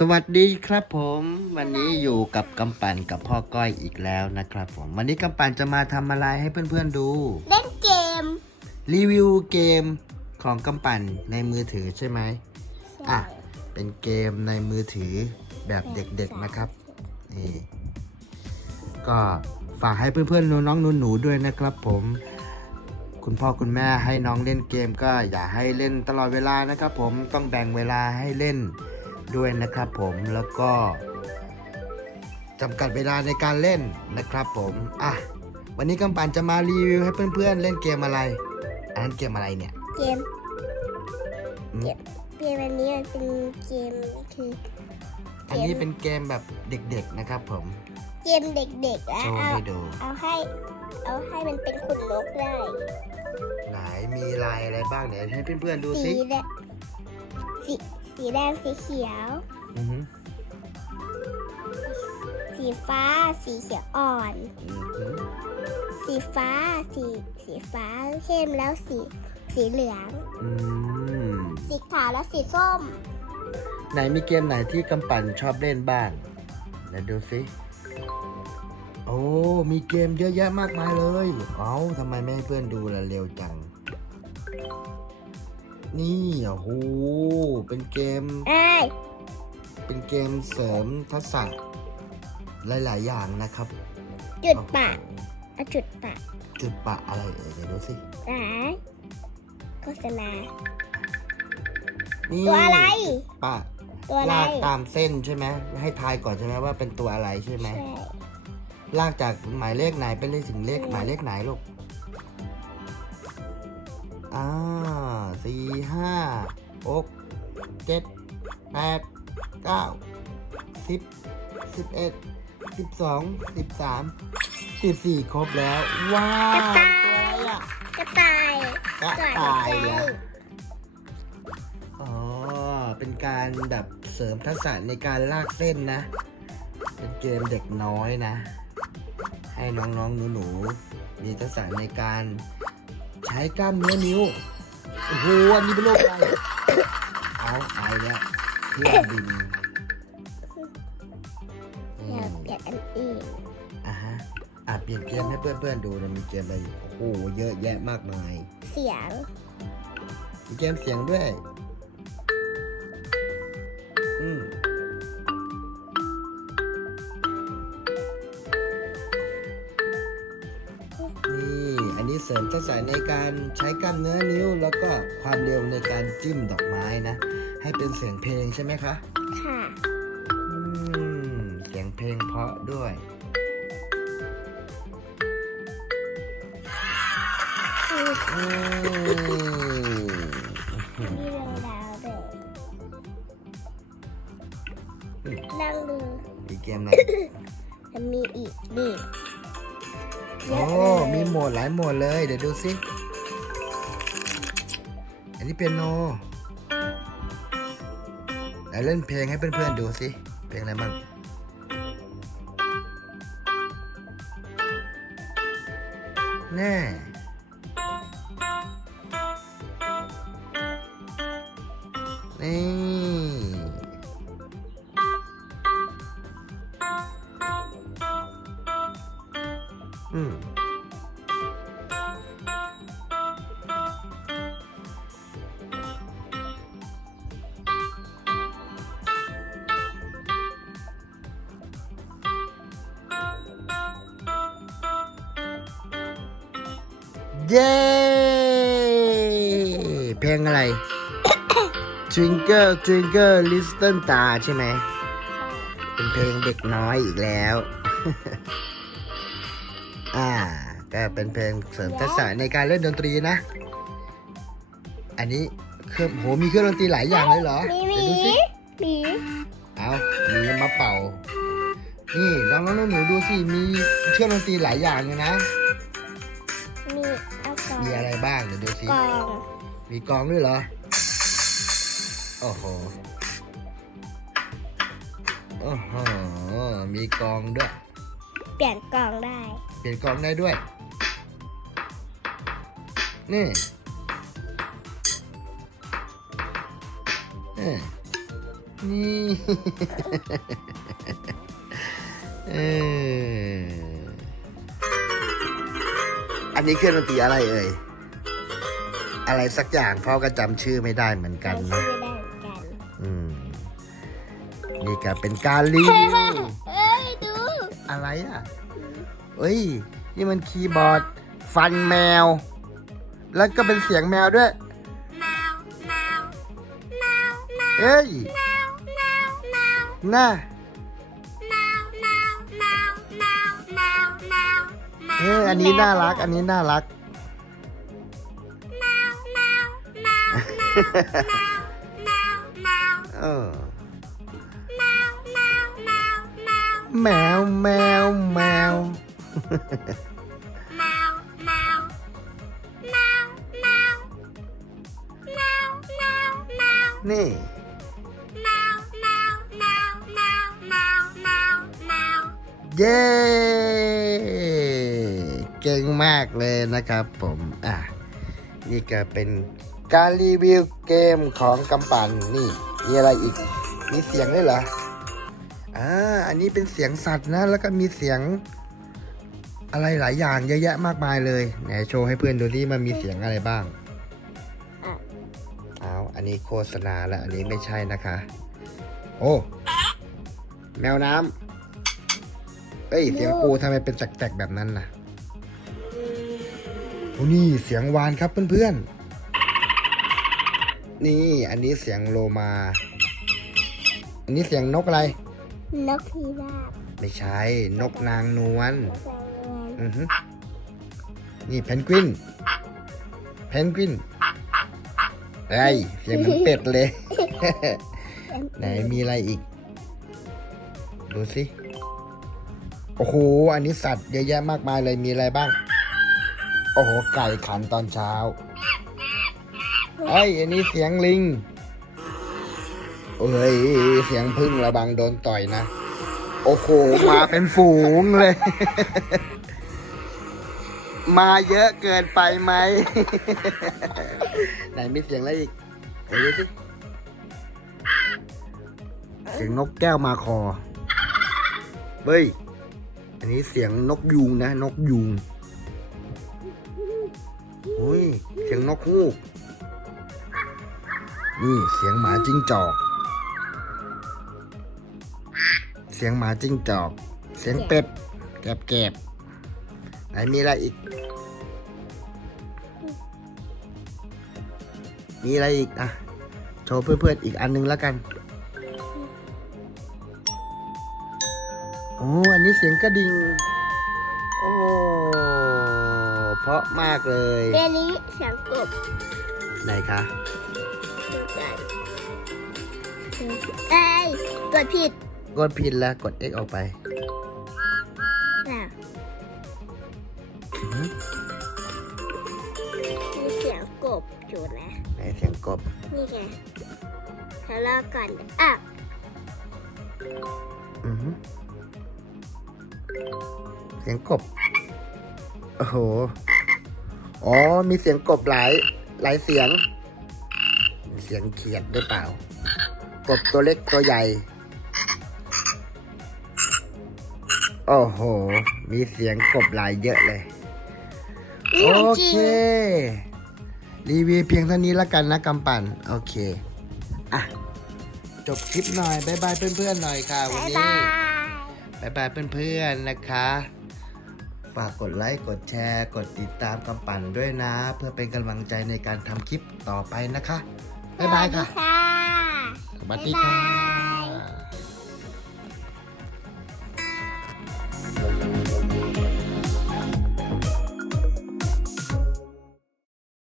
สวัสดีครับผมวันนี้อยู่กับกำปั่นกับพ่อก้อยอีกแล้วนะครับผมวันนี้กำปั่นจะมาทำอะไรให้เพื่อนๆดู เล่นเกม รีวิวเกมของกำปั่นในมือถือใช่ไหมอะเป็นเกมในมือถือแบบเด็กๆนะครับนี่ก็ฝากให้เพื่อนๆน้องๆหนูๆด้วยนะครับผมคุณพ่อคุณแม่ให้น้องเล่นเกมก็อย่าให้เล่นตลอดเวลานะครับผมต้องแบ่งเวลาให้เล่น ด้วยนะครับผมแล้วก็จำกัดเวลาในการเล่นนะครับผมอะวันนี้กำปันจะมารีวิวให้เพื่อนๆเล่นเกมอะไรอันนั้นเกมอะไรเนี่ย เกมอืมเกมเกมอันนี้มันเป็นเกมคืออันนี้เป็นเกมแบบเด็กๆนะครับผม เกมเด็กๆแล้วโชว์เอาให้ดูเอาให้เอาให้มันเป็นขุนนกได้ไหนมีลายอะไรบ้างเดี๋ยวให้เพื่อนๆดูสิสีแดง สีสีแดงสีเขียว อือหือสีฟ้าสีเขียวอ่อน อือหือสีฟ้าสีสีฟ้าเข้มแล้วสีสีเหลือง อืมสีขาวแล้วสีส้ม ไหนมีเกมไหนที่กำปั่นชอบเล่นบ้างเดี๋ยวดูสิโอ้ มีเกมเยอะแยะมากมายเลย เอ้าทำไมไม่ให้เพื่อนดูล่ะเร็วจัง นี่โอ้โหเป็นเกม เอ้ยเป็นเกมเสริมทักษะหลาย ๆ อย่างนะครับจุดปะเอาจุดปะจุดปะอะไรเอ่ยเดี๋ยวดูสิไหนโฆษณานี่ตัวอะไร ปะตัวอะไรลากตามเส้นใช่ไหมให้ทายก่อนใช่ไหมว่าเป็นตัวอะไรใช่ไหมใช่ ลากจากหมายเลขไหนเป็นเลขถึงเลขหมายเลขไหนลูก อ่าสี่ห้าหกเจ็ดแปดเก้าสิบสิบเอ็ดสิบสองสิบสามสิบสี่ครบแล้ว ว้าวตัวอะไรอะกระต่ายกระต่ายยเหรออ๋อ เป็นการแบบเสริมทักษะในการลากเส้นนะ เป็นเกมเด็กน้อยนะ ให้น้องๆหนูๆมีทักษะในการ ใช้กล้ามเนื้อนิ้ว โอ้โห อันนี้เป็นโรคอะไร เอาไปแล้วเครื่องบินอือยากมเปลี่ยนอันอื่นอะฮะ อะเปลี่ยนเกมให้เพื่อนๆดูนะมีเกมอะไรอีกโอ้โห เยอะแยะมากมาย เสียง มีเกมเสียงด้วย เสริมทักษะในการใช้กล้ามเนื้อนิ้ว แล้วก็ความเร็วในการจิ้มดอกไม้นะ ให้เป็นเสียงเพลงใช่ไหมคะ ค่ะอืมเสียงเพลงเพราะด้วยคืออืมมีเรื่องราวด้วยอืมนั่งดูมีเกมอะไรมันมีอีกดิเยโอ้อะเลย มีโหมดหลายโหมดเลย เดี๋ยวดูสิอันนี้เปียโนเดี๋ยวเล่นเพลงให้เพื่อนๆดูสิ เพลงอะไรบ้างแน่นี่อืม เย้เพลงอะไร Twinkle Twinkle Little Star ใช่ไหม เป็นเพลงเด็กน้อยอีกแล้ว อ่า ก็เป็นเพลงเสริมทักษะในการเล่นดนตรีนะ อันนี้เครื่องโหมีเครื่องดนตรีหลายอย่างเลยเหรอมีหมีเดี๋ยวดูสิหมีเอามีมาเป่า นี่น้องๆหนูๆดูสิ มีเครื่องดนตรีหลายอย่างเลยนะมีเอากล่อง มีอะไรบ้างเดี๋ยวดูสิกล่อง มีกลองด้วยเหรอ โอ้โห โอ้โห มีกลองด้วย เปลี่ยนกล่องได้ เปลี่ยนกลองได้ด้วย นี่นี่นี่เออ อันนี้เครื่องดนตรีอะไรเอ่ย อะไรสักอย่างพ่อก็จำชื่อไม่ได้เหมือนกันจำชื่นะอไม่ได้เหมือนกันอืม นี่ก็เป็นการรีวิวเอ้ยดูอะไรอะ เอ้ย นี่มันคีย์บอร์ด ฟันแมว แล้วก็เป็นเสียงแมวด้วย แมวแมวแมวแมวเอ้ยแมวแมวแมวน่า เอออันนี้น่ารัก อันนี้น่ารักแมวแมวแมวแมวแมวแมวแมวเออแมวแมวแมวแมวแมวแมวแมวแมวแมวแมวแมวแมวแมวแมวนี่แมวแมวแมวแมวแมวแมวแมวเย้ เก่งมากเลยนะครับผมอะนี่ก็เป็นการรีวิวเกมของกำปั่นนี่มีอะไรอีกมีเสียงด้วยเหรออ่าอันนี้เป็นเสียงสัตว์นะ แล้วก็มีเสียงอะไรหลายอย่างเยอะแยะมากมายเลยไหนโชว์ให้เพื่อนดูที่มันมีเสียงอะไรบ้างอะเอาอันนี้โฆษณาแล้วอันนี้ไม่ใช่นะคะ โอ้แมวน้ำเอ้ยเสียงปูทำไมเป็นแตกๆแบบนั้นน่ะ โอ้นี่เสียงวานครับเพื่อนๆ นี่อันนี้เสียงโลมา อันนี้เสียงนกอะไร นกพิราบไม่ใช่ นกนางนวลนกแรงเงินอือฮึนี่เพนกวิน เพนกวินเอ้ยเสียงเหมือนเป็ดเลย ไหนมีอะไรอีก ดูสิ โอ้โห อันนี้สัตว์เยอะแยะมากมายเลยมีอะไรบ้าง โอ้โห ไก่ขันตอนเช้าเอ้ย อันนี้เสียงลิง เอ้ย เสียงพึ่งระบังโดนต่อยนะ โอ้โห มาเป็นฝูงเลย มาเยอะเกินไปไหม ไหนมีเสียงอะไรอีกไหนดูสิเสียงนกแก้วมาคอ เฮ้ย อันนี้เสียงนกยูงนะ นกยูง โอ้ยเสียงนกฮูก นี่เสียงหมาจิ้งจอก เสียงหมาจิ้งจอก เสียงเป็ด แกบแกบไหนมีอะไรอีก มีอะไรอีกอะ โชว์เพื่อนๆอีกอันนึงแล้วกัน โอ้ อันนี้เสียงกระดิ่ง โอ้ เพราะมากเลยเดลิเสียงกบไหนคะเอ้ยกดผิด กดผิดแล้วกด X ออกไปน่ะอื้อหือมีเสียงกบอยู่นะไหนเสียงกบ นี่ไงทะเลาะกันอะอือหือเสียงกบ โอ้โห อ๋อ มีเสียงกบหลาย หลายเสียงมีเสียงเขียดด้วยเปล่า กบตัวเล็กตัวใหญ่ โอ้โห มีเสียงกบหลายเยอะเลยนี่โอของจริเคงรีวิวเพียงเท่านี้แล้วกันนะกำปั่น โอเค อะ จบคลิปหน่อยบ๊ายบายเพื่อนๆหน่อยค่ะ วันบ๊ายนี้บายบายบายเพื่อนๆนะคะ ฝากกดไลค์ กดแชร์ กดติดตามกำปั่นด้วยนะ เพื่อเป็นกำลังใจในการทำคลิปต่อไปนะคะ บ๊ายบายค่ะ สวัสดีค่ะสวัสดีค่ะ